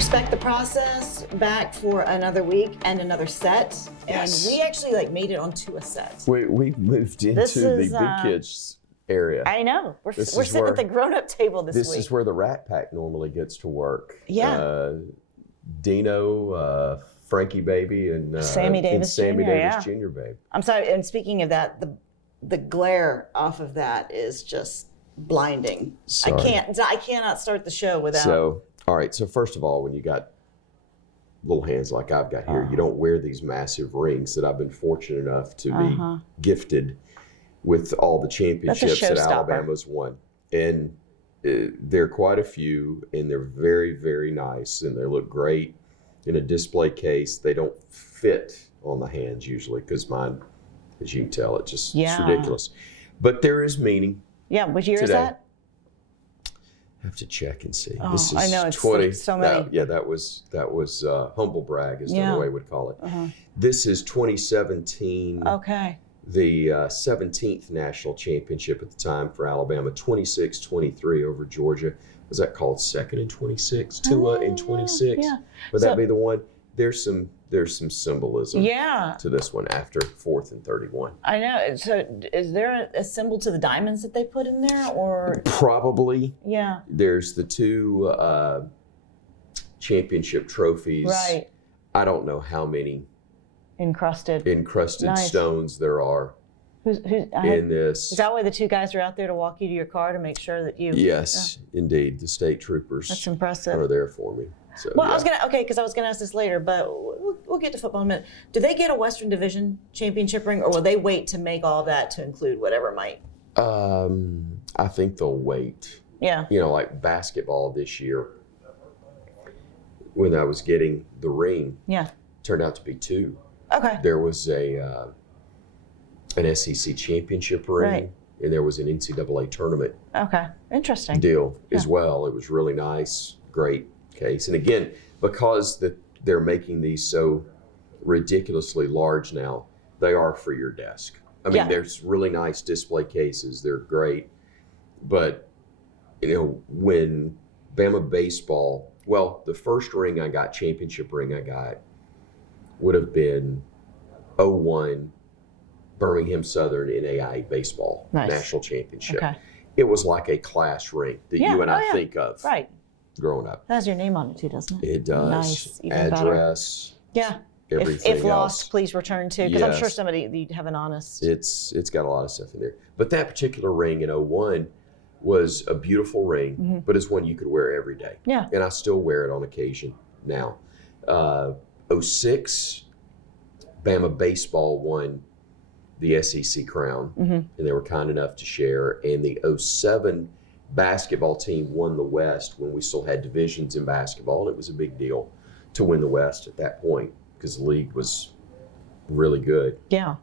respect the process, back for another week and another set. Yes. And we actually made it onto a set. We moved into the big kids area. I know. We're sitting at the grown-up table this week. This is where the Rat Pack normally gets to work. Yeah. Dino, Frankie Baby, and Sammy Davis Jr., babe. I'm sorry, and speaking of that, the glare off of that is just blinding. Sorry. I cannot start the show without. So, all right. So first of all, when you got little hands like I've got here, you don't wear these massive rings that I've been fortunate enough to be gifted with all the championships that Alabama's won. And there are quite a few, and they're very, very nice, and they look great in a display case. They don't fit on the hands usually because mine, as you can tell, it's ridiculous. But there is meaning. Yeah, what year is that? I have to check and see. Oh, this is I know, it's 20. so many. That was humble brag, is the other way would call it. This is 2017. Okay. The 17th national championship at the time for Alabama, 26-23 over Georgia. Was that called second and 26? Tua in 26? Yeah. Would that be the one? There's some symbolism to this one after 4th and 31. I know. So is there a symbol to the diamonds that they put in there, or? Probably. Yeah. There's the two championship trophies. Right. I don't know how many encrusted stones there are in this. Is that why the two guys are out there to walk you to your car to make sure that you? Yes, indeed. The state troopers. That's impressive. Are there for me. So, well, I was gonna ask this later, but we'll get to football in a minute. Do they get a Western Division championship ring, or will they wait to make all that to include whatever might? I think they'll wait. Yeah. Like basketball this year, when I was getting the ring, turned out to be 2. Okay. There was an SEC championship ring, and there was an NCAA tournament. Okay, interesting. Deal as well. It was really nice, great case. And again, because they're making these so ridiculously large now, they are for your desk. I mean, there's really nice display cases. They're great. But, when Bama baseball, the first ring I got, championship ring I got, would have been 01 Birmingham Southern NAIA baseball national championship. Okay. It was like a class ring that you and I think of growing up. That has your name on it too, doesn't it? It does. Nice. Even address. Better. Everything if lost, else. Please return to, because I'm sure you'd have an honest. It's got a lot of stuff in there. But that particular ring in 01 was a beautiful ring, but it's one you could wear every day. Yeah. And I still wear it on occasion now. 06, Bama baseball won the SEC crown, and they were kind enough to share. And the 07 basketball team won the West when we still had divisions in basketball, and it was a big deal to win the West at that point because the league was really good. Yeah.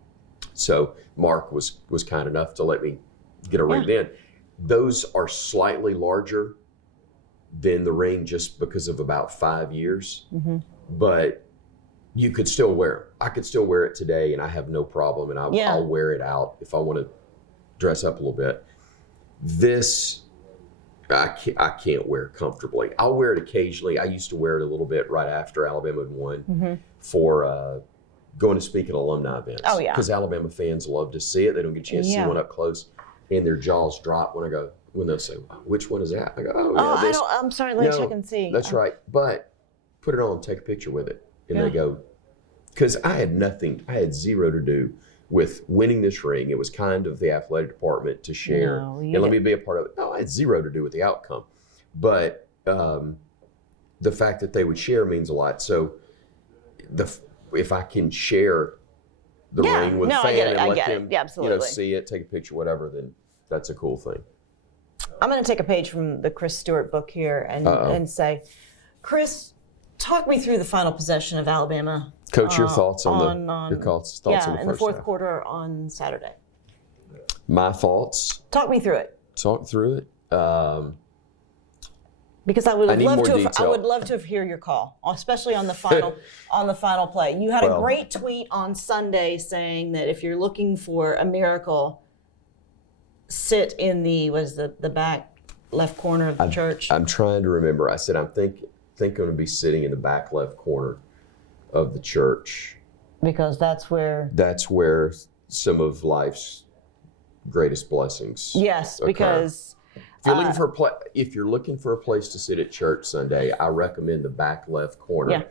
So Mark was kind enough to let me get a ring then. Those are slightly larger than the ring just because of about 5 years, but you could still wear it. I could still wear it today, and I have no problem, and I'll wear it out if I want to dress up a little bit. This, I can't wear comfortably. I'll wear it occasionally. I used to wear it a little bit right after Alabama had won for going to speak at alumni events. Oh, yeah. Because Alabama fans love to see it. They don't get a chance to see one up close, and their jaws drop when they say, which one is that? I go, this. I'm sorry, let me check and see. That's right. But put it on, take a picture with it. And they go, because I had zero to do with winning this ring. It was kind of the athletic department to share and let me be a part of it. No, I had zero to do with the outcome. But the fact that they would share means a lot. So if I can share the ring with a fan and let them see it, take a picture, whatever, then that's a cool thing. I'm going to take a page from the Chris Stewart book here and say, Chris, talk me through the final possession of Alabama. Coach, your thoughts on your thoughts on the first in the fourth half. quarter on Saturday. My thoughts. Talk me through it. Because I would love to hear your call, especially on the final play. You had a great tweet on Sunday saying that if you're looking for a miracle, sit in the back left corner of the church. I'm trying to remember. I said think I'm going to be sitting in the back left corner of the church. Because that's where some of life's greatest blessings. Yes, occur. Because if you're looking for a place to sit at church Sunday, I recommend the back left corner. Yeah.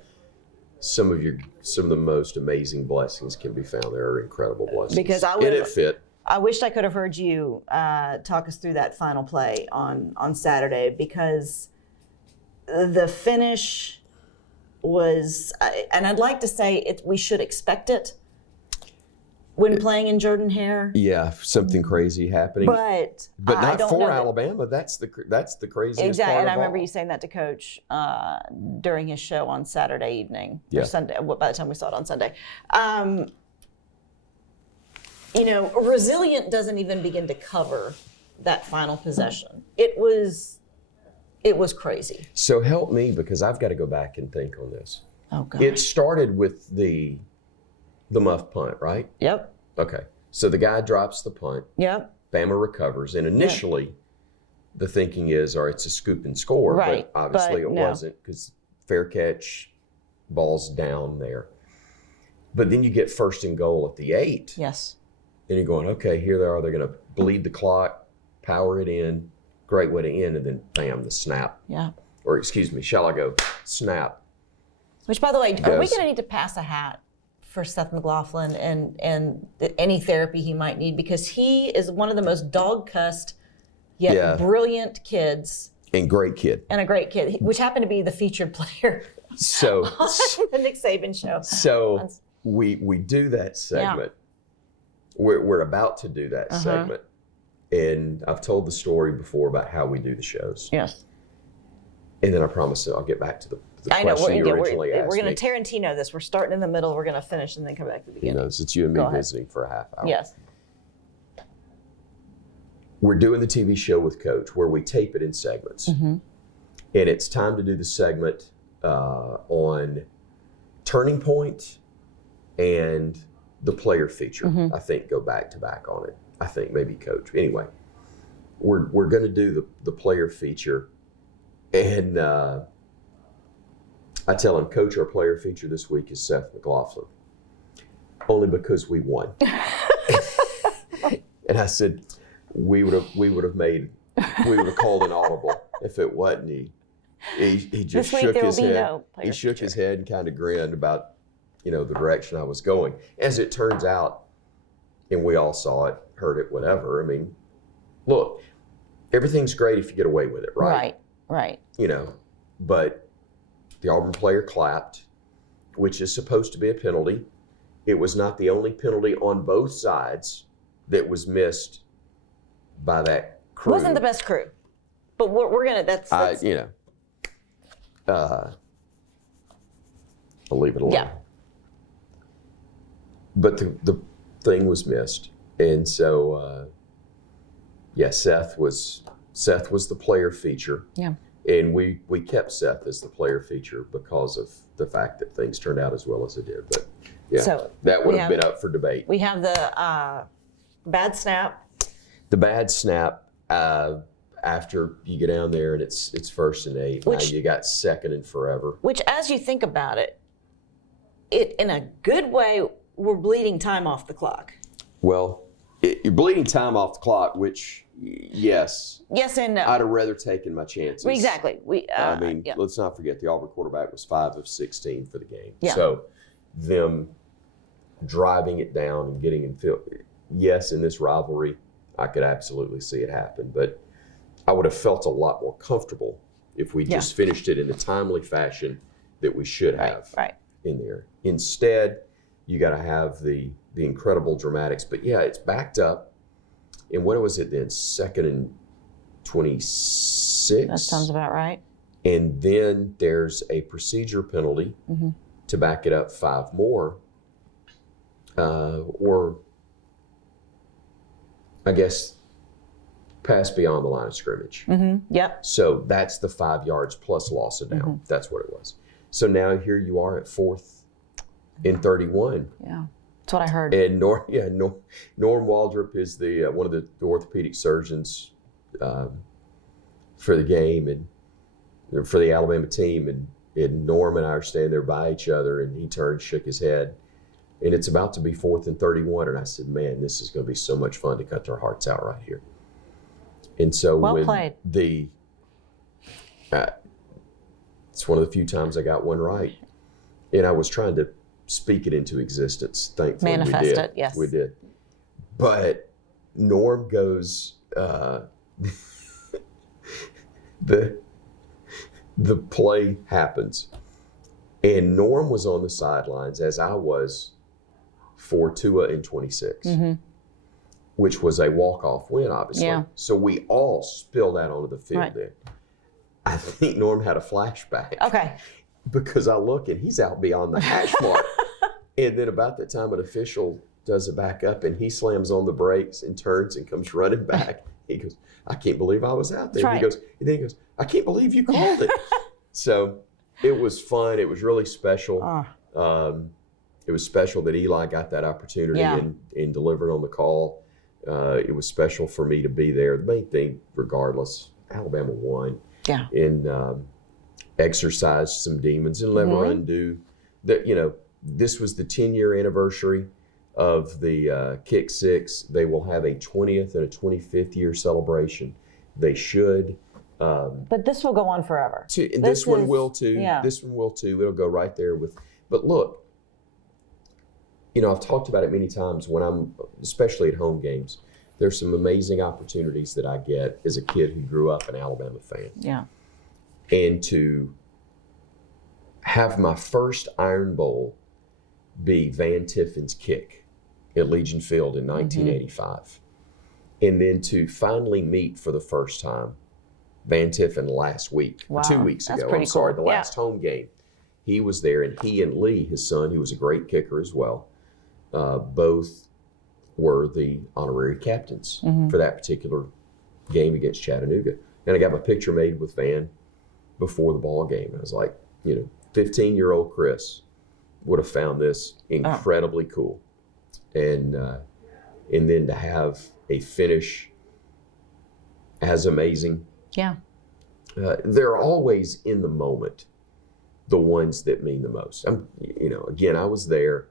Some of the most amazing blessings can be found there. Are incredible blessings. Because I wished I could have heard you talk us through that final play on Saturday, because the finish was, and I'd like to say we should expect it when playing in Jordan-Hare. Yeah, something crazy happening. But not for Alabama. That's the craziest exactly. part And I of remember all. you saying that to Coach during his show on Saturday evening. Yeah. Or Sunday. By the time we saw it on Sunday. Resilient doesn't even begin to cover that final possession. It was crazy. So help me, because I've got to go back and think on this. Oh God. It started with the muff punt, right? Yep. Okay. So the guy drops the punt. Yep. Bama recovers, and initially, the thinking is, it's a scoop and score, right? But obviously but it no. wasn't, because fair catch, ball's down there. But then you get 1st and goal at the 8. Yes. And you're going, okay, here they are. They're going to bleed the clock, power it in. Great way to end, and then bam, the snap. Yeah. Or excuse me, shall I go? Snap. Which, by the way, are we going to need to pass a hat for Seth McLaughlin and any therapy he might need, because he is one of the most dog-cussed yet brilliant kids. And great kid. And a great kid, which happened to be the featured player so on the Nick Saban show. So we do that segment. Yeah. We're about to do that segment. And I've told the story before about how we do the shows. Yes. And then I promise that I'll get back to the question you originally asked me. We're going to Tarantino this. We're starting in the middle. We're going to finish and then come back to the beginning. Who knows? It's you and me visiting for a half hour. Yes. We're doing the TV show with Coach where we tape it in segments. Mm-hmm. And it's time to do the segment on Turning Point and the player feature. Mm-hmm. I think go back to back on it. I think maybe Coach. Anyway, we're going to do the player feature. And I tell him, Coach, our player feature this week is Seth McLaughlin. Only because we won. And I said, we would have called an audible if it wasn't he just shook his head. He shook his head and kind of grinned about, the direction I was going. As it turns out, and we all saw it, heard it, whatever. I mean, look, everything's great if you get away with it, right? Right. But the Auburn player clapped, which is supposed to be a penalty. It was not the only penalty on both sides that was missed by that crew. It wasn't the best crew, but we're gonna. That's I'll leave it alone. Yeah. But the thing was missed, and so Seth was the player feature. Yeah. And we kept Seth as the player feature because of the fact that things turned out as well as it did. But yeah, so that would have been up for debate. We have the bad snap. The bad snap after you get down there and it's 1st and 8. Now you got 2nd and forever. Which, as you think about it in a good way, we're bleeding time off the clock. Well, you're bleeding time off the clock, which, yes. Yes and no. I'd have rather taken my chances. Exactly. Let's not forget the Auburn quarterback was 5 of 16 for the game. Yeah. So them driving it down and getting in field. Yes, in this rivalry, I could absolutely see it happen. But I would have felt a lot more comfortable if we just finished it in the timely fashion that we should have in there. Instead, you got to have the incredible dramatics. But yeah, it's backed up. And what was it then? 2nd and 26? That sounds about right. And then there's a procedure penalty to back it up 5 more. Or I guess pass beyond the line of scrimmage. Mm-hmm. Yep. So that's the 5 yards plus loss of down. Mm-hmm. That's what it was. So now here you are at 4th and 31. Yeah, that's what I heard. And Norm Waldrop is the one of the orthopedic surgeons for the game and for the Alabama team. And And Norm and I are standing there by each other, and he turned, shook his head, and it's about to be 4th and 31. And I said, man, this is going to be so much fun to cut their hearts out right here. And so it's one of the few times I got one right. And I was trying to speak it into existence. Thankfully, manifest we did. It, yes. We did. But Norm goes, the play happens. And Norm was on the sidelines, as I was, for Tua in 26, which was a walk-off win, obviously. Yeah. So we all spilled out onto the field Right. then. I think Norm had a flashback. Okay. Because I look and he's out beyond the hash mark. And then about that time, an official does a back up and he slams on the brakes and turns and comes running back. He goes, I can't believe I was out there. Right. And then he goes, I can't believe you called it. So it was fun. It was really special. It was special that Eli got that opportunity and delivered on the call. It was special for me to be there. The main thing, regardless, Alabama won. Yeah. And exercised some demons and never undo that. This was the 10-year anniversary of the Kick Six. They will have a 20th and a 25th year celebration. They should. But this will go on forever. This one will too. Yeah. This one will too. It'll go right there with. But look, I've talked about it many times when I'm, especially at home games. There's some amazing opportunities that I get as a kid who grew up an Alabama fan. Yeah. And to have my first Iron Bowl be Van Tiffin's kick at Legion Field in 1985. And then to finally meet for the first time Van Tiffin last week, Wow. 2 weeks That's ago. pretty I'm sorry, cool. the last home game. He was there, and he and Lee, his son, who was a great kicker as well, both were the honorary captains for that particular game against Chattanooga. And I got my picture made with Van before the ball game. I was like, 15-year-old Chris would have found this incredibly cool. And then to have a finish as amazing. Yeah. They're always in the moment, the ones that mean the most. Again, I was there.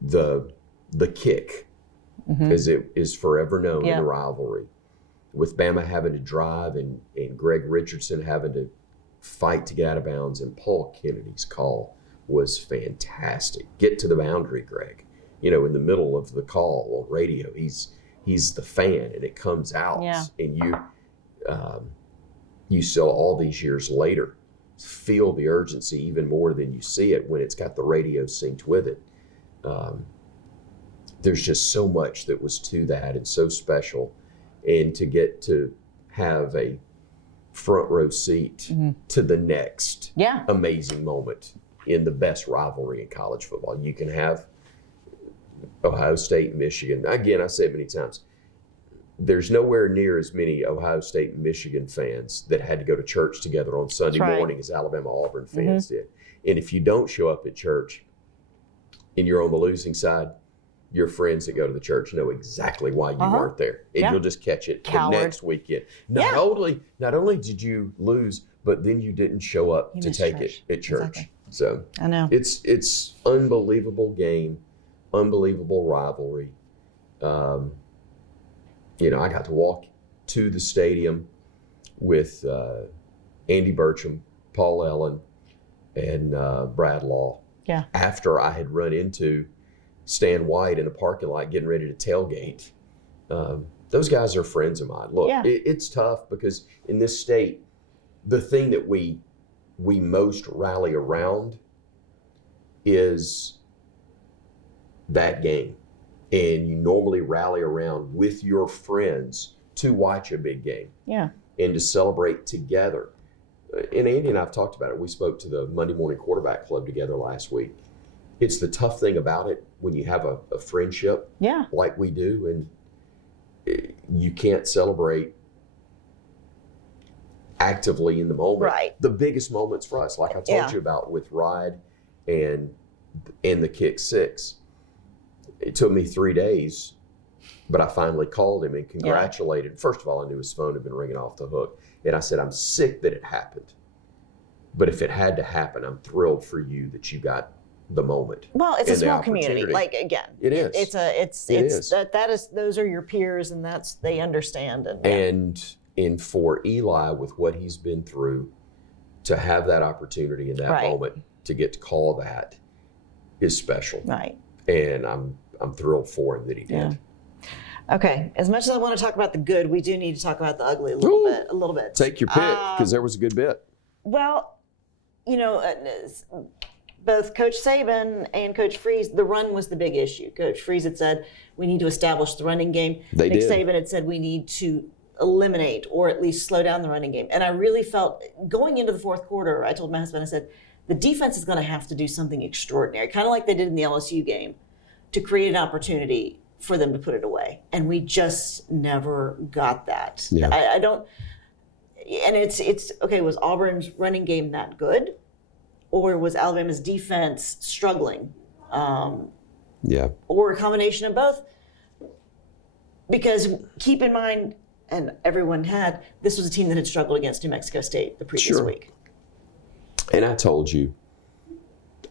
The kick, as it is forever known in the rivalry, with Bama having to drive and Greg Richardson having to fight to get out of bounds, and Paul Kennedy's call was fantastic. Get to the boundary, Greg. In the middle of the call on radio, he's the fan, and it comes out, and you still all these years later feel the urgency even more than you see it when it's got the radio synced with it. There's just so much that was to that and so special, and to get to have a front row seat to the next amazing moment in the best rivalry in college football. You can have Ohio State and Michigan. Again, I said many times, there's nowhere near as many Ohio State and Michigan fans that had to go to church together on Sunday morning as Alabama Auburn fans did. And if you don't show up at church and you're on the losing side, your friends that go to the church know exactly why you weren't there. And you'll just catch it the next weekend. Not only did you lose, but then you didn't show up to take it at church. Exactly. So I know. It's unbelievable game, unbelievable rivalry. I got to walk to the stadium with Andy Burcham, Paul Ellen, and Brad Law. Yeah. After I had run into Stan White in the parking lot getting ready to tailgate. Those guys are friends of mine. Look, it's tough because in this state, the thing that we most rally around is that game. And you normally rally around with your friends to watch a big game. Yeah. And to celebrate together. And Andy and I have talked about it. We spoke to the Monday Morning Quarterback Club together last week. It's the tough thing about it when you have a friendship like we do, and you can't celebrate actively in the moment. Right. The biggest moments for us, like I told you about with Ride and the Kick Six. It took me 3 days, but I finally called him and congratulated. First of all, I knew his phone had been ringing off the hook. And I said, I'm sick that it happened, But if it had to happen, I'm thrilled for you that you got the moment. Well, it's a small community. Like, again, it is. Those are your peers, and they understand. And for Eli, with what he's been through, to have that opportunity in that moment to get to call that is special. Right. And I'm thrilled for him that he did. Yeah. Okay. As much as I want to talk about the good, we do need to talk about the ugly a little bit. Take your pick, because there was a good bit. Well, both Coach Saban and Coach Freeze, the run was the big issue. Coach Freeze had said, we need to establish the running game. Nick Saban had said, we need to eliminate or at least slow down the running game. And I really felt, going into the fourth quarter, I told my husband, I said, the defense is going to have to do something extraordinary, kind of like they did in the LSU game, to create an opportunity for them to put it away. And we just never got that. Yeah. I don't, and it's okay, was Auburn's running game that good? Or was Alabama's defense struggling? Or a combination of both? Because keep in mind, and everyone this was a team that had struggled against New Mexico State the previous week. And I told you,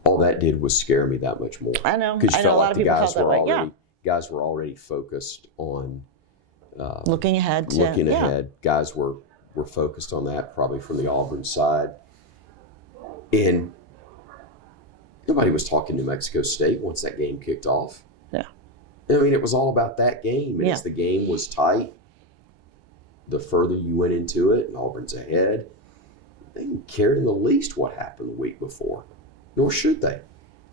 all that did was scare me that much more. I know. Because you felt like the guys felt that way. Guys were already focused on looking ahead. Guys were focused on that, probably from the Auburn side. And nobody was talking New Mexico State once that game kicked off. Yeah. I mean, it was all about that game. And as the game was tight, the further you went into it, and Auburn's ahead, they didn't care in the least what happened the week before, nor should they.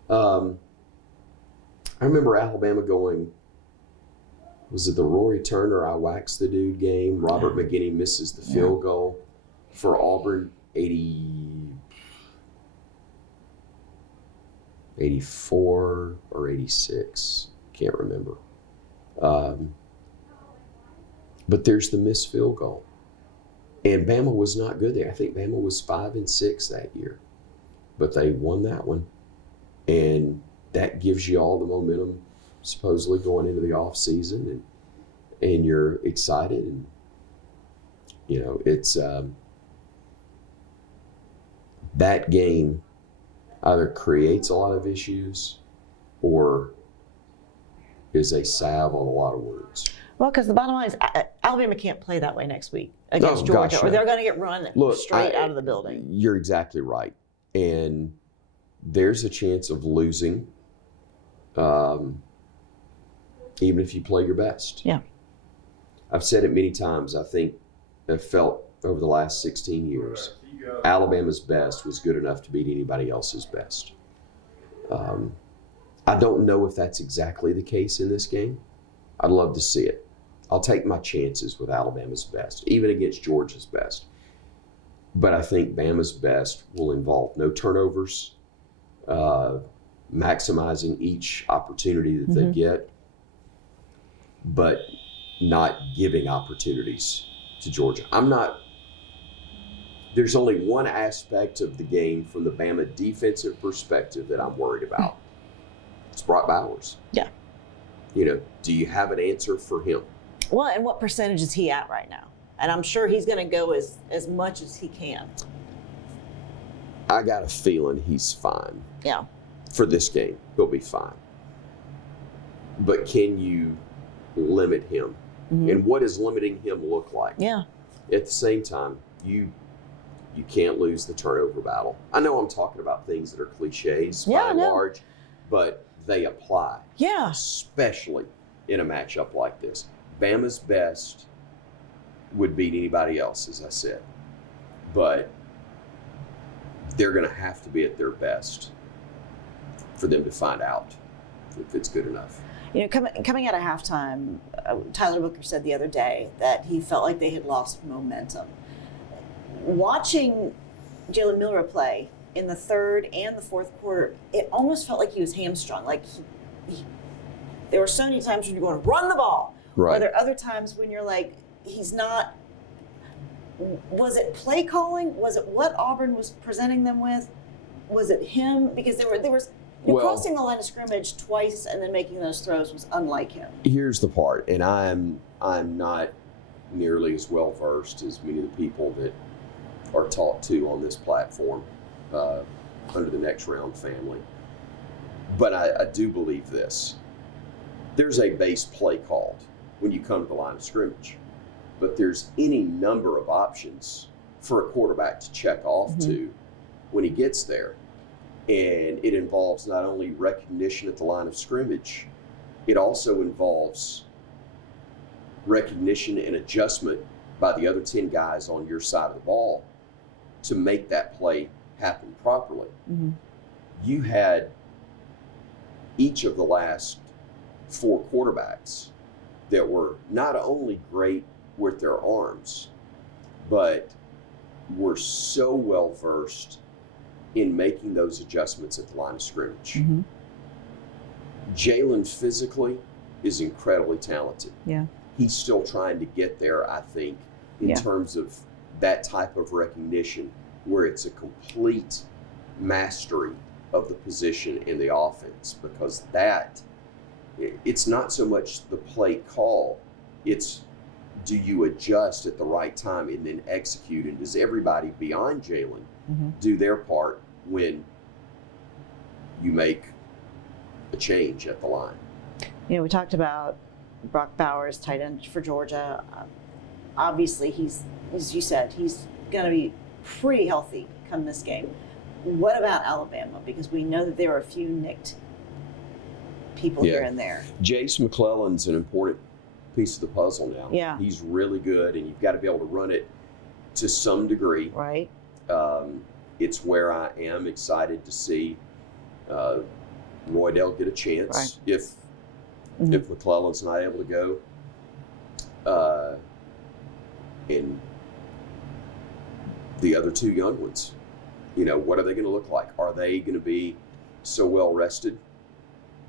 I remember Alabama going, was it the Rory Turner, I waxed the dude game? Robert McGinney misses the field goal for Auburn, 84 or 86, can't remember. But there's the missed field goal. And Bama was not good there. I think Bama was 5-6 that year. But they won that one. And that gives you all the momentum, supposedly going into the off season, and you're excited. And, it's that game either creates a lot of issues or is a salve on a lot of wounds. Well, because the bottom line is Alabama can't play that way next week against Georgia, or they're going to get run straight out of the building. You're exactly right. And there's a chance of losing even if you play your best. Yeah. I've said it many times. I think I've felt over the last 16 years, Alabama's best was good enough to beat anybody else's best. I don't know if that's exactly the case in this game. I'd love to see it. I'll take my chances with Alabama's best, even against Georgia's best. But I think Bama's best will involve no turnovers, maximizing each opportunity that they get, but not giving opportunities to Georgia. There's only one aspect of the game from the Bama defensive perspective that I'm worried about. It's Brock Bowers. Yeah. Do you have an answer for him? Well, and what percentage is he at right now? And I'm sure he's going to go as much as he can. I got a feeling he's fine. Yeah. For this game, he'll be fine. But can you limit him? Mm-hmm. And what does limiting him look like? Yeah. At the same time, you can't lose the turnover battle. I know I'm talking about things that are cliches by and large, but they apply. Yeah. Especially in a matchup like this. Bama's best would beat anybody else, as I said. But they're going to have to be at their best for them to find out if it's good enough. Coming out of halftime, Tyler Booker said the other day that he felt like they had lost momentum. Watching Jalen Milroe play in the third and the fourth quarter, it almost felt like he was hamstrung. Like there were so many times when you're going, run the ball. Right. Or there are other times when you're like, he's not. Was it play calling? Was it what Auburn was presenting them with? Was it him? Because there was crossing the line of scrimmage twice and then making those throws was unlike him. Here's the part, and I'm not nearly as well versed as many of the people that are talked to on this platform. under the next round family. But I do believe this. There's a base play called when you come to the line of scrimmage, but there's any number of options for a quarterback to check off to when he gets there. And it involves not only recognition at the line of scrimmage, it also involves recognition and adjustment by the other 10 guys on your side of the ball to make that play happen properly. You had each of the last 4 quarterbacks that were not only great with their arms, but were so well versed in making those adjustments at the line of scrimmage. Jalen physically is incredibly talented. Yeah. He's still trying to get there, I think, in terms of that type of recognition where it's a complete mastery of the position in the offense, because it's not so much the play call, it's do you adjust at the right time and then execute, and does everybody beyond Jalen do their part when you make a change at the line. You know, we talked about Brock Bowers, tight end for Georgia. Obviously, he's, as you said, he's going to be pretty healthy come this game. What about Alabama? Because we know that there are a few nicked people here and there. Jace McClellan's an important piece of the puzzle now. Yeah. He's really good, and you've got to be able to run it to some degree. Right. It's where I am excited to see Roydell get a chance if McClellan's not able to go. And the other 2 young ones, you know, what are they going to look like? Are they going to be so well rested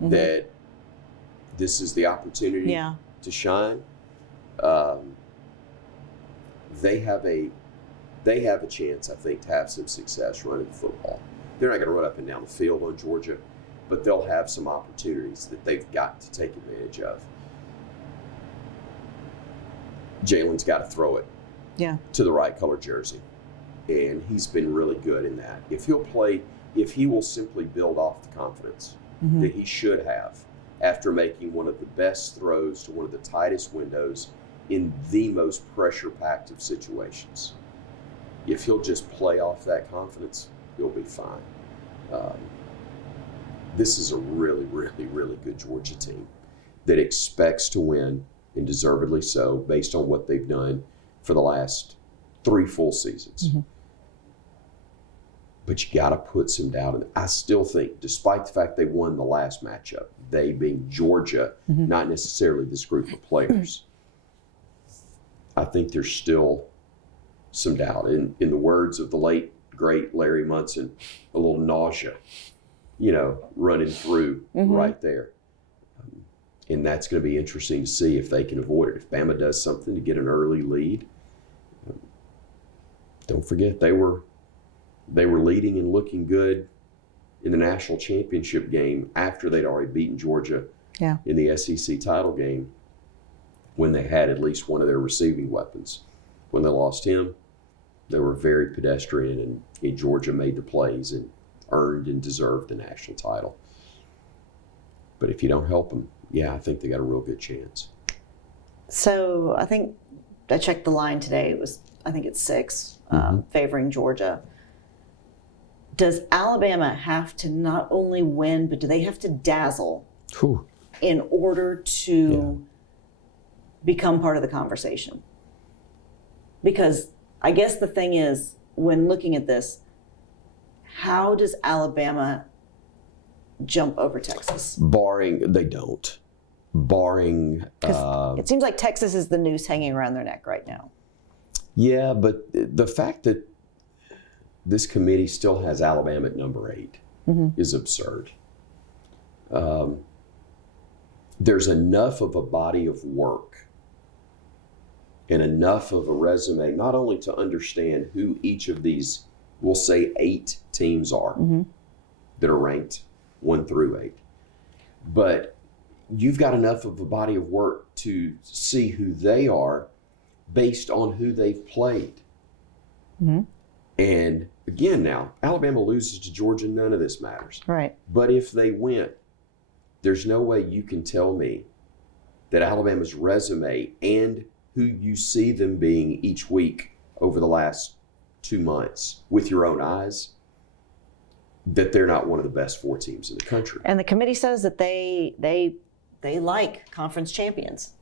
that this is the opportunity to shine? They have a chance, I think, to have some success running the football. They're not going to run up and down the field on Georgia, but they'll have some opportunities that they've got to take advantage of. Jalen's got to throw it to the right color jersey, and he's been really good in that. If he will simply build off the confidence that he should have after making one of the best throws to one of the tightest windows in the most pressure-packed of situations. If he'll just play off that confidence, he'll be fine. This is a really, really, really good Georgia team that expects to win, and deservedly so, based on what they've done for the last 3 full seasons. But you got to put some doubt in it. I still think, despite the fact they won the last matchup, they being Georgia, not necessarily this group of players, I think there's still some doubt. In the words of the late, great Larry Munson, a little nausea, you know, running through right there. And that's going to be interesting to see if they can avoid it. If Bama does something to get an early lead, don't forget they were leading and looking good in the national championship game after they'd already beaten Georgia in the SEC title game, when they had at least one of their receiving weapons. When they lost him, they were very pedestrian, and Georgia made the plays and earned and deserved the national title. But if you don't help them, I think they got a real good chance. So I think I checked the line today. I think it's 6 favoring Georgia. Does Alabama have to not only win, but do they have to dazzle in order to become part of the conversation? Because I guess the thing is, when looking at this, how does Alabama jump over Texas? They don't. Barring... it seems like Texas is the noose hanging around their neck right now. Yeah, but the fact that this committee still has Alabama at number 8 is absurd. There's enough of a body of work and enough of a resume, not only to understand who each of these, we'll say 8 teams are that are ranked 1 through 8, but you've got enough of a body of work to see who they are based on who they've played. And again now, Alabama loses to Georgia, none of this matters. Right. But if they win, there's no way you can tell me that Alabama's resume and who you see them being each week over the last 2 months with your own eyes, that they're not one of the best 4 teams in the country. And the committee says that they like conference champions.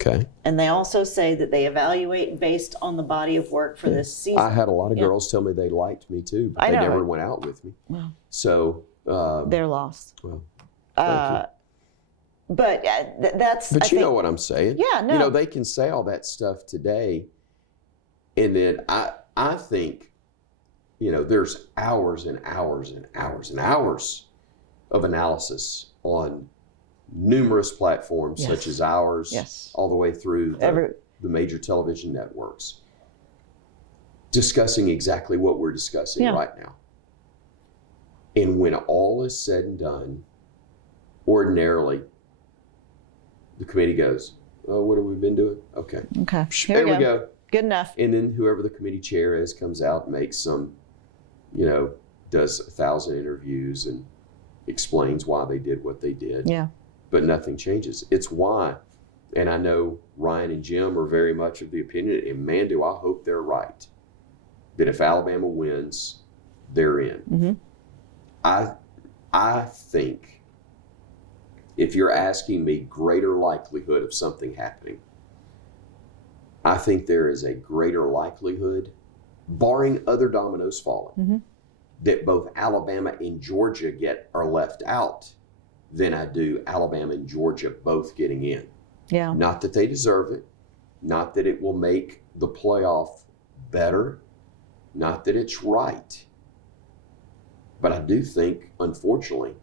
Okay. And they also say that they evaluate based on the body of work for this season. I had a lot of girls tell me they liked me too, but they never went out with me. Well, so they're lost. Well, but that's. But you know what I'm saying? Yeah, no. You know, they can say all that stuff today, and then I think, you know, there's hours and hours and hours and hours of analysis on numerous platforms, such as ours, all the way through the major television networks, discussing exactly what we're discussing right now. And when all is said and done, ordinarily, the committee goes, "Oh, what have we been doing? Okay. Here we go. Good enough." And then whoever the committee chair is comes out and makes some, you know, does 1,000 interviews and explains why they did what they did. Yeah. But nothing changes. It's why, and I know Ryan and Jim are very much of the opinion, and man, do I hope they're right, that if Alabama wins, they're in. Mm-hmm. I think if you're asking me greater likelihood of something happening, I think there is a greater likelihood, barring other dominoes falling, that both Alabama and Georgia are left out than I do Alabama and Georgia both getting in. Yeah. Not that they deserve it, not that it will make the playoff better, not that it's right. But I do think, unfortunately,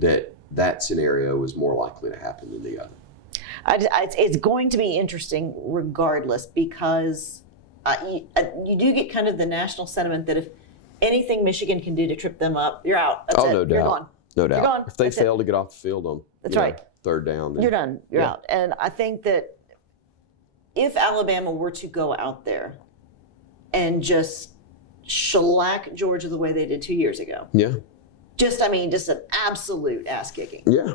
that scenario is more likely to happen than the other. It's going to be interesting regardless, because you do get kind of the national sentiment that if anything Michigan can do to trip them up, you're out. That's it. No doubt. You're gone. No doubt. You're gone. If they fail to get off the field on third down, then you're done. You're out. And I think that if Alabama were to go out there and just shellac Georgia the way they did 2 years ago. Yeah. Just an absolute ass kicking. Yeah.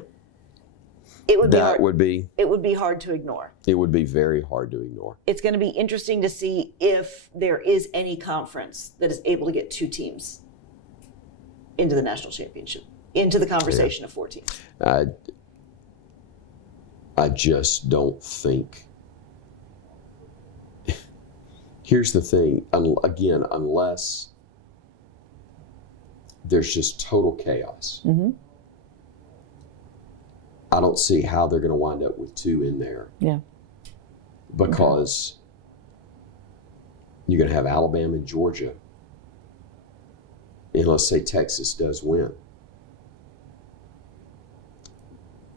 It would be It would be hard to ignore. It would be very hard to ignore. It's going to be interesting to see if there is any conference that is able to get 2 teams into the national championship, into the conversation of 4 teams. I just don't think. Here's the thing, again, unless there's just total chaos, I don't see how they're going to wind up with 2 in there. Yeah. Because you're going to have Alabama and Georgia, and let's say Texas does win.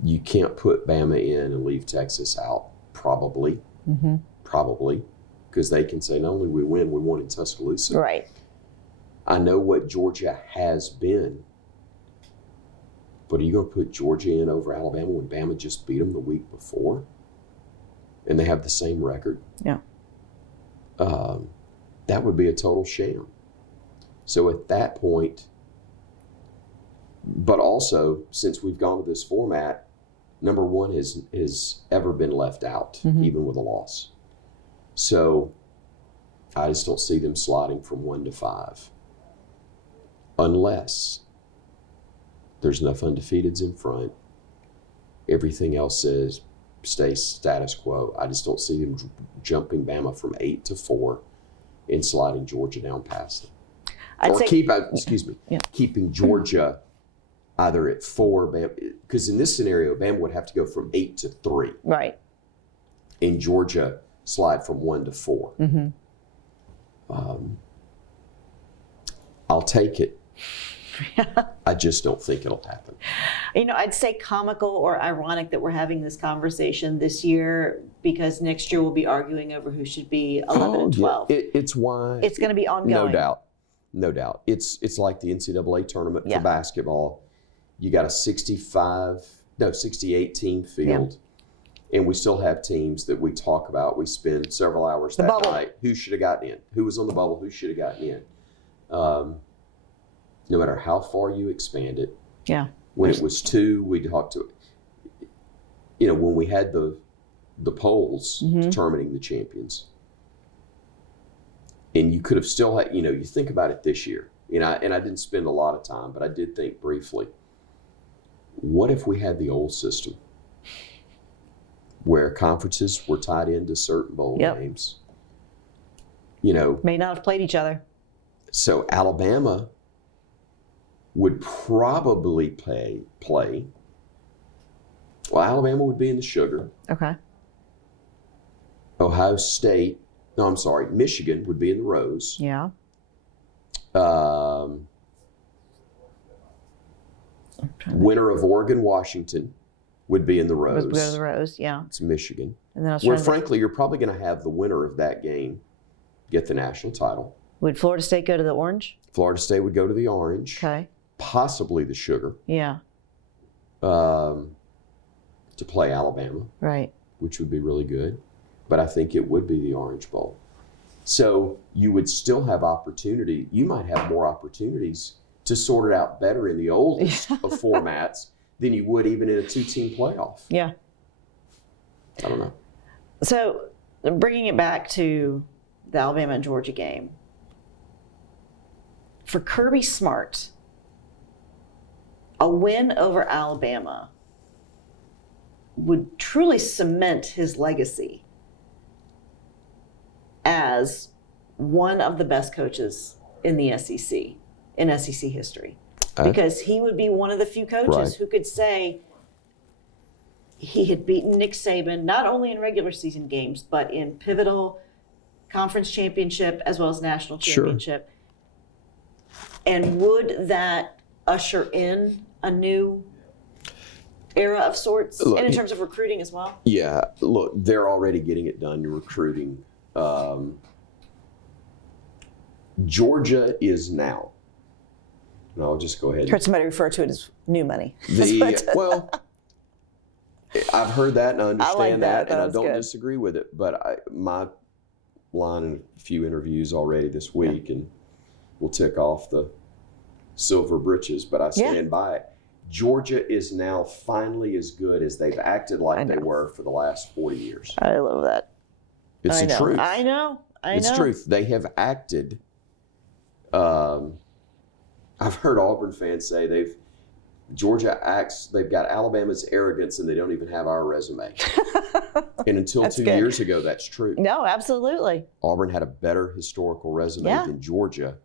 You can't put Bama in and leave Texas out, probably, because they can say, not only we win, we won in Tuscaloosa. Right. I know what Georgia has been, but are you going to put Georgia in over Alabama when Bama just beat them the week before? And they have the same record? Yeah. That would be a total sham. So at that point, but also, since we've gone to this format, number one has ever been left out, even with a loss. So I just don't see them sliding from 1 to 5. Unless there's enough undefeateds in front. Everything else stays status quo. I just don't see them jumping Bama from 8 to 4 and sliding Georgia down past them. Keeping Georgia either at 4, because in this scenario, Bama would have to go from 8 to 3. Right. And Georgia slide from 1 to 4. I'll take it. I just don't think it'll happen. You know, I'd say comical or ironic that we're having this conversation this year, because next year we'll be arguing over who should be 11 and 12. Yeah. It's why. It's going to be ongoing. No doubt. It's like the NCAA tournament for basketball. You got a 68 team field. And we still have teams that we talk about. We spend several hours that night. Who should have gotten in? Who was on the bubble? Who should have gotten in? no matter how far you expand it. Yeah. When it was 2, we talked to, when we had the polls determining the champions, and you could have still had, you think about it this year, and I didn't spend a lot of time, but I did think briefly, what if we had the old system where conferences were tied into certain bowl games? May not have played each other. So Alabama would probably play. Well, Alabama would be in the Sugar. Okay. Michigan would be in the Rose. Yeah. Winner of Oregon, Washington would be in the Rose. Would go to the Rose, yeah. It's Michigan. And then frankly, you're probably going to have the winner of that game get the national title. Would Florida State go to the Orange? Florida State would go to the Orange. Okay. Possibly the Sugar. Yeah. To play Alabama. Right. Which would be really good. But I think it would be the Orange Bowl. So you would still have opportunity. You might have more opportunities to sort it out better in the oldest of formats than you would even in a 2-team playoff. Yeah. I don't know. So bringing it back to the Alabama and Georgia game, for Kirby Smart, a win over Alabama would truly cement his legacy as one of the best coaches in the SEC, in SEC history. Because he would be one of the few coaches who could say he had beaten Nick Saban, not only in regular season games, but in pivotal conference championship as well as national championship. Sure. And would that usher in a new era of sorts, and in terms of recruiting as well? Yeah, look, they're already getting it done in recruiting. Georgia is now, and I'll just go ahead. Heard somebody refer to it as new money. Well, I've heard that and I understand that, and I don't good. disagree with it. But my line in a few interviews already this week, and we'll tick off the silver britches, but I stand by it. Georgia is now finally as good as they've acted like they were for the last 40 years. I love that. It's the truth. I know. It's the truth. They have acted. I've heard Auburn fans say they've got Alabama's arrogance and they don't even have our resume. And until 2 years ago, that's true. No, absolutely. Auburn had a better historical resume than Georgia,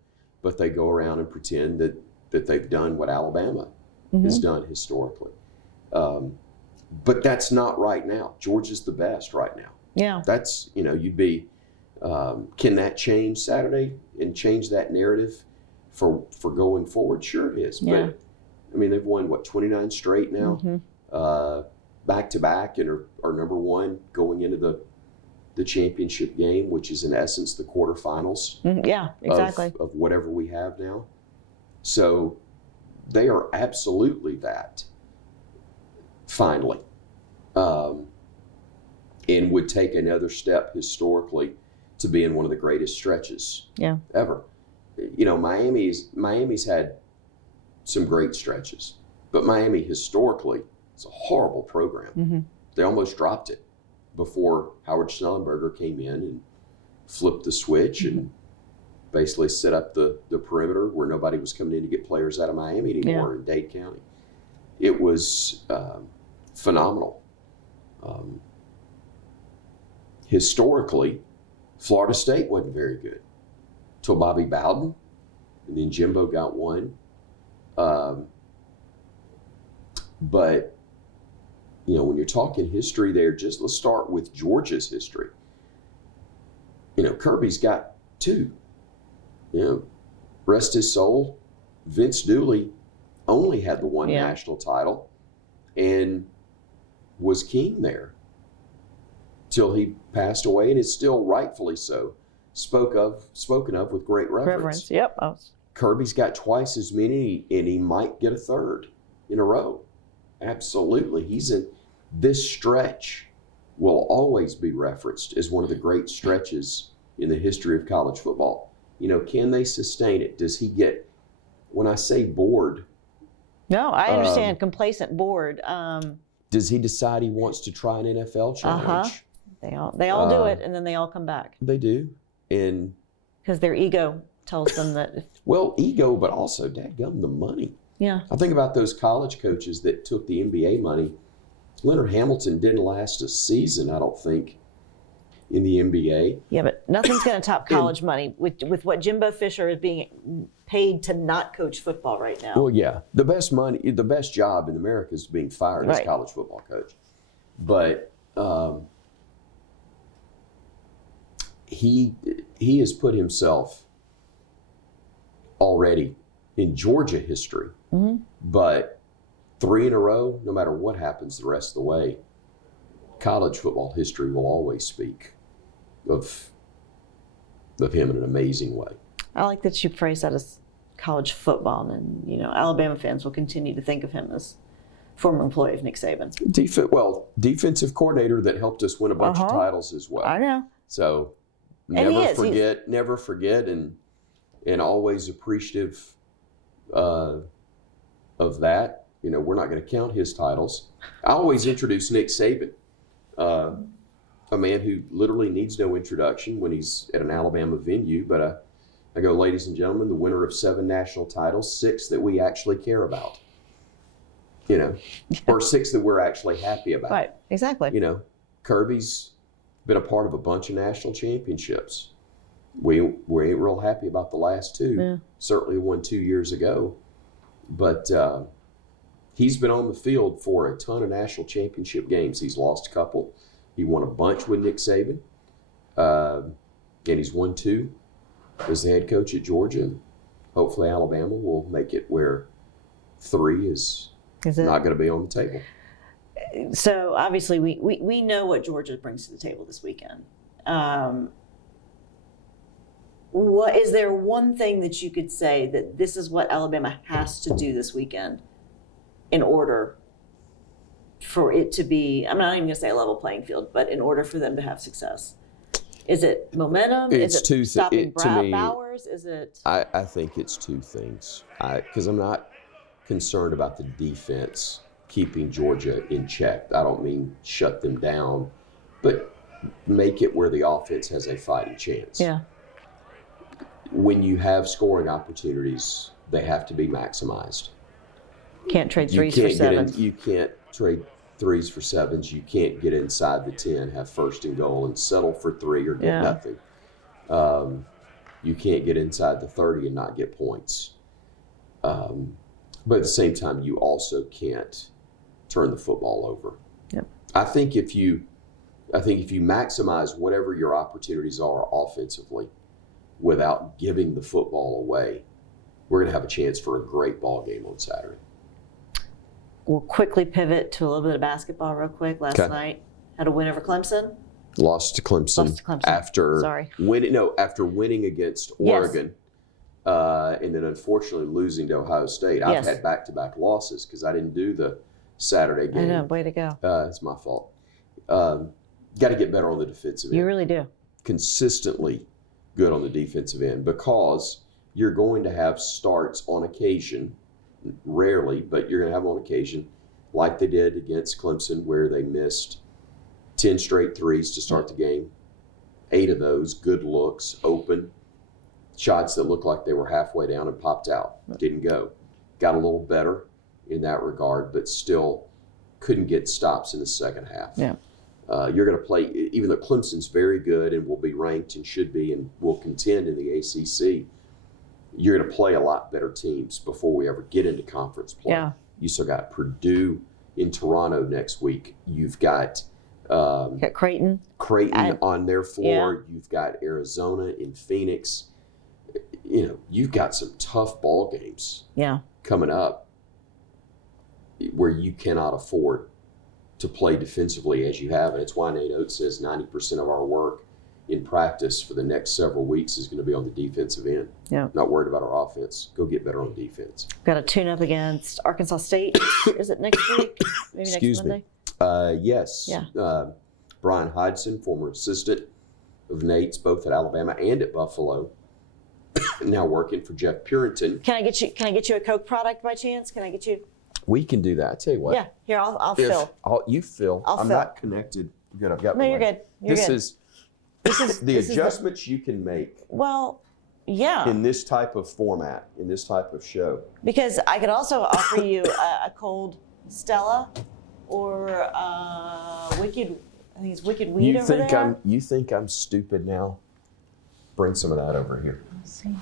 but they go around and pretend that they've done what Alabama has done historically. But that's not right now. Georgia's the best right now. Yeah. That's, you'd be, can that change Saturday and change that narrative for going forward? Sure it is. Yeah. But, they've won, 29 straight now, back-to-back, and are number one going into the championship game, which is in essence the quarterfinals. Yeah, exactly. Of whatever we have now. So they are absolutely that, finally. And would take another step historically to be in one of the greatest stretches ever. Miami's had some great stretches, but Miami historically is a horrible program. They almost dropped it before Howard Schnellenberger came in and flipped the switch and basically set up the perimeter where nobody was coming in to get players out of Miami anymore in Dade County. It was phenomenal. Historically, Florida State wasn't very good until Bobby Bowden, and then Jimbo got one. But, when you're talking history there, let's start with Georgia's history. Kirby's got two. Rest his soul, Vince Dooley only had the one national title and was king there till he passed away, and is still rightfully so spoken of with great reverence. Yep. Kirby's got twice as many, and he might get a third in a row. Absolutely. This stretch will always be referenced as one of the great stretches in the history of college football. can they sustain it? Does he get, when I say bored? No, I understand. Complacent, bored. Does he decide he wants to try an NFL challenge? They all do it, and then they all come back. They do. And because their ego tells them that. Well, ego, but also, dadgum, the money. Yeah. I think about those college coaches that took the NBA money. Leonard Hamilton didn't last a season, I don't think, in the NBA. Yeah, but nothing's going to top college money with what Jimbo Fisher is being paid to not coach football right now. Well, yeah. The best job in America is being fired as a college football coach. But he has put himself already in Georgia history. Mm-hmm. But 3 in a row, no matter what happens the rest of the way, college football history will always speak of him in an amazing way. I like that you phrase that as college football, and Alabama fans will continue to think of him as former employee of Nick Saban. Defensive coordinator that helped us win a bunch of titles as well. I know. So never forget, and always appreciative of that. We're not going to count his titles. I always introduce Nick Saban, a man who literally needs no introduction when he's at an Alabama venue. But I go, ladies and gentlemen, the winner of 7 national titles, 6 that we actually care about, or 6 that we're actually happy about. Right, exactly. Kirby's been a part of a bunch of national championships. We ain't real happy about the last 2. Yeah. Certainly won 2 years ago. But he's been on the field for a ton of national championship games. He's lost a couple. He won a bunch with Nick Saban. And he's won 2 as the head coach at Georgia. Hopefully Alabama will make it where 3 is not going to be on the table. So obviously we know what Georgia brings to the table this weekend. What is there one thing that you could say that this is what Alabama has to do this weekend in order for it to be, I'm not even going to say a level playing field, but in order for them to have success? Is it momentum? Is it stopping Bowers? Is it? I think it's 2 things. Because I'm not concerned about the defense keeping Georgia in check. I don't mean shut them down, but make it where the offense has a fighting chance. Yeah. When you have scoring opportunities, they have to be maximized. Can't trade 3s for 7s. You can't trade 3s for 7s. You can't get inside the 10, have first and goal, and settle for 3 or get nothing. You can't get inside the 30 and not get points. But at the same time, you also can't turn the football over. Yep. I think if you maximize whatever your opportunities are offensively, without giving the football away, we're going to have a chance for a great ball game on Saturday. We'll quickly pivot to a little bit of basketball real quick. Last night, had a win over Clemson. Lost to Clemson. After winning against Oregon, and then unfortunately losing to Ohio State. I've had back-to-back losses because I didn't do the Saturday game. I know, way to go. It's my fault. Got to get better on the defensive end. You really do. Consistently good on the defensive end, because you're going to have starts on occasion, rarely, but you're going to have on occasion, like they did against Clemson, where they missed 10 straight 3s to start the game. 8 of those, good looks, open, shots that looked like they were halfway down and popped out. Didn't go. Got a little better in that regard, but still couldn't get stops in the second half. Yeah. You're going to play, even though Clemson's very good and will be ranked and should be and will contend in the ACC, you're going to play a lot better teams before we ever get into conference play. Yeah. You still got Purdue in Toronto next week. You've got Creighton on their floor. Yeah. You've got Arizona in Phoenix. You've got some tough ball games coming up where you cannot afford to play defensively as you have. And it's why Nate Oates says 90% of our work in practice for the next several weeks is going to be on the defensive end. Yeah. Not worried about our offense. Go get better on defense. Got a tune-up against Arkansas State. Is it next week? Maybe next Monday? Yes. Yeah. Brian Hodgson, former assistant of Nate's, both at Alabama and at Buffalo, now working for Jeff Purinton. Can I get you a Coke product by chance? Can I get you? We can do that. I tell you what. Yeah, here I'll fill. You fill. I'm fill. not connected. Good. I've got. No, you're good. This is the adjustments you can make. Well, yeah. In this type of format, in this type of show. Because I could also offer you a cold Stella or Wicked. I think it's Wicked Weed over there. You think I'm stupid now? Bring some of that over here.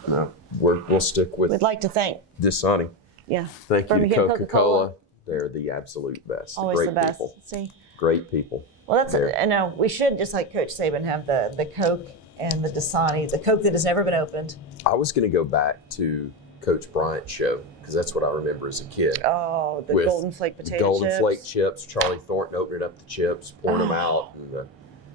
No, we'll stick with. We'd like to thank Dasani. Yeah. Thank you to Coca-Cola. They're the absolute best. Always Great the best. People. See. Great people. Well, that's it. I know we should, just like Coach Saban, have the Coke and the Dasani, the Coke that has never been opened. I was going to go back to Coach Bryant's show because that's what I remember as a kid. Oh, the Golden Flake potato chips. Golden Flake chips. Charlie Thornton opening up the chips, pouring them out, and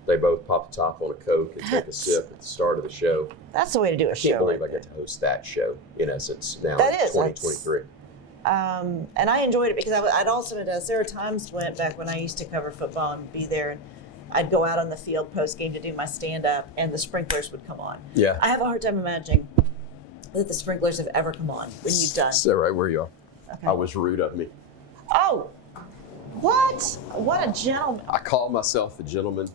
they both pop the top on a Coke and take a sip at the start of the show. That's the way to do a show. I can't believe I get to host that show, in essence, now in 2023. And I enjoyed it because I'd also been to, there were times back when I used to cover football and be there, and I'd go out on the field post-game to do my stand-up, and the sprinklers would come on. Yeah. I have a hard time imagining that the sprinklers have ever come on when you've done. Sit right where you are. Okay. I was rude of me. Oh, what? What a gentleman. I called myself a gentleman,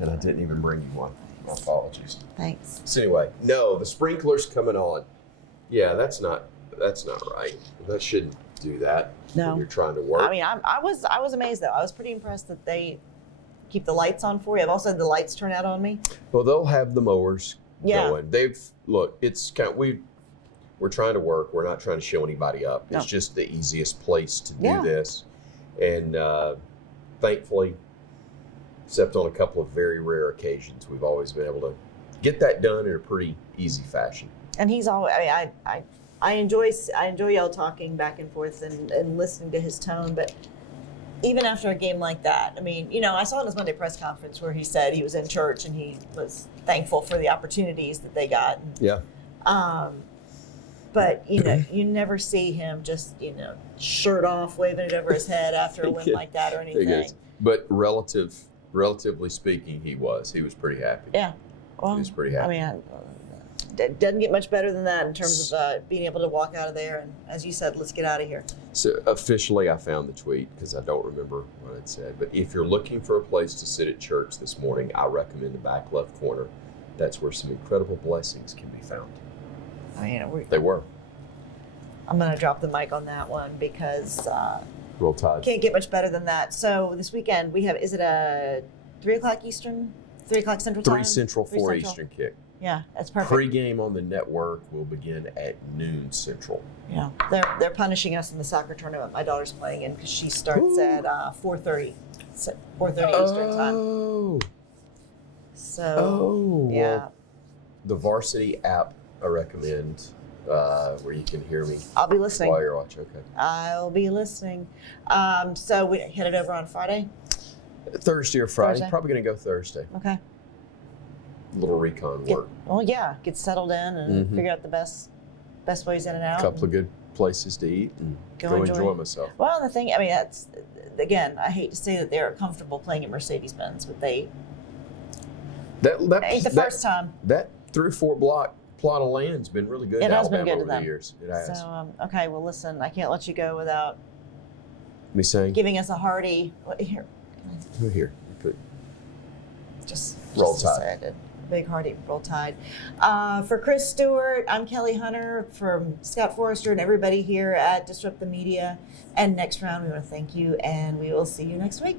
and I didn't even bring you one. My apologies. Thanks. So anyway, no, the sprinklers coming on. Yeah, that's not right. That shouldn't do that when you're trying to work. I mean, I was amazed though. I was pretty impressed that they keep the lights on for you. I've also had the lights turn out on me. Well, they'll have the mowers going. It's kind of, we're trying to work. We're not trying to show anybody up. It's just the easiest place to do this. And thankfully, except on a couple of very rare occasions, we've always been able to get that done in a pretty easy fashion. And he's always, I enjoy y'all talking back and forth and listening to his tone, but even after a game like that, I mean, I saw in his Monday press conference where he said he was in church and he was thankful for the opportunities that they got. Yeah. But, you never see him just, shirt off, waving it over his head after a win like that or anything. But relatively speaking, he was pretty happy. Yeah. Well, he was pretty happy. I mean, it doesn't get much better than that in terms of being able to walk out of there and, as you said, let's get out of here. So officially, I found the tweet because I don't remember what it said. But if you're looking for a place to sit at church this morning, I recommend the back left corner. That's where some incredible blessings can be found. I mean, they were. I'm going to drop the mic on that one because Roll Tide. Can't get much better than that. So this weekend we have, is it a 3 o'clock Eastern, 3 o'clock Central time? 3 Central, 4 Eastern kick. Yeah, that's perfect. Pre-game on the network will begin at noon Central. Yeah, they're punishing us in the soccer tournament my daughter's playing in because she starts at 4:30 Eastern time. So, yeah. Well, the Varsity app I recommend where you can hear me. I'll be listening. While you're watching, okay. I'll be listening. So we headed over on Friday? Thursday or Friday. Probably going to go Thursday. Okay. A little recon work. Get settled in and figure out the best ways in and out. A couple of good places to eat and go enjoy myself. Well, the thing, I mean, that's, again, I hate to say that they're comfortable playing at Mercedes-Benz, but they ain't the first time. That 3-4 block plot of land's been really good to Alabama over the years. It has. So, okay, well, listen, I can't let you go without me saying giving us a hearty, here. Just Roll Tide. Big hearty Roll Tide. For Chris Stewart, I'm Kelly Hunter, from Scott Forrester and everybody here at Disrupt the Media and Next Round. We want to thank you, and we will see you next week.